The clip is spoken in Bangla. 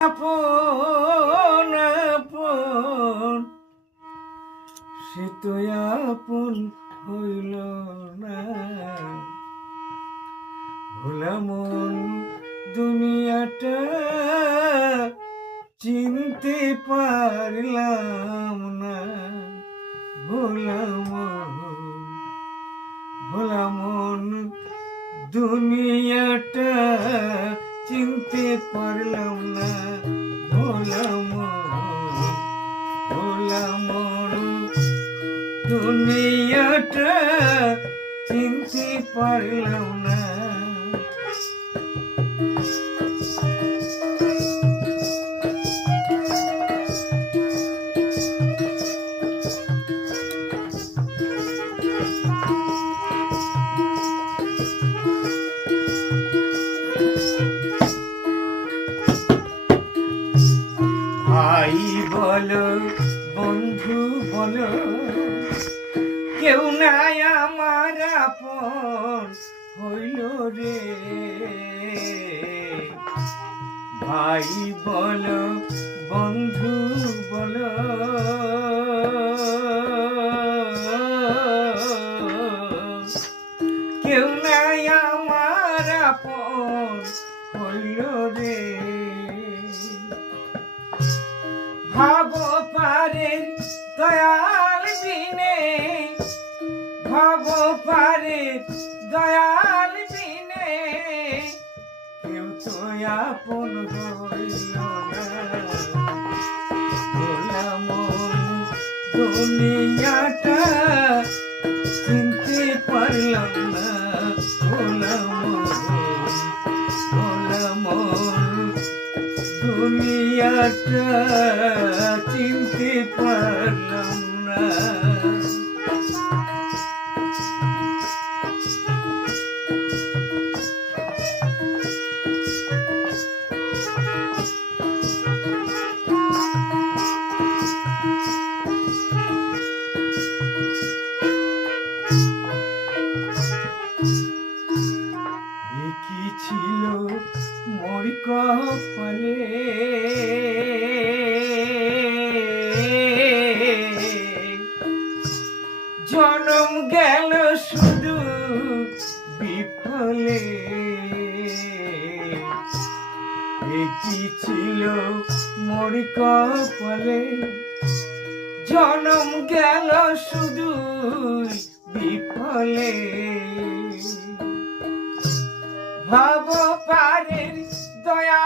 আপন আপন সে তো আপন হইল না, ভোলা মন দুনিয়াটা চিনতে পারলাম না। ভোলা মন দুনিয়াটা চিনতে পারলাম না। ভোলা মন দুনিয়াটা চিনতে পারলাম না। ভাই বলো বন্ধু বলো, কেউ নাই আমার আপন হইল রে। ভাই বলো বন্ধু বলো, কেউ নাই আমার আপন হইল রে। ভাব পারে দয়াল বিনে, ভাব পারে দয়াল বিনে, কেউ তো আপন হইল না। ভোলা মন দুনিয়াটা চিনতে পারলাম না। ভোলা মন দুনিয়াটা চিনতে পারলাম না। কি ছিল মোর কপালে, জনম গেল শুধু বিফলে। কি ছিল মোর কপালে, জনম গেল শুধু বিফলে। ভাব পারে দয়া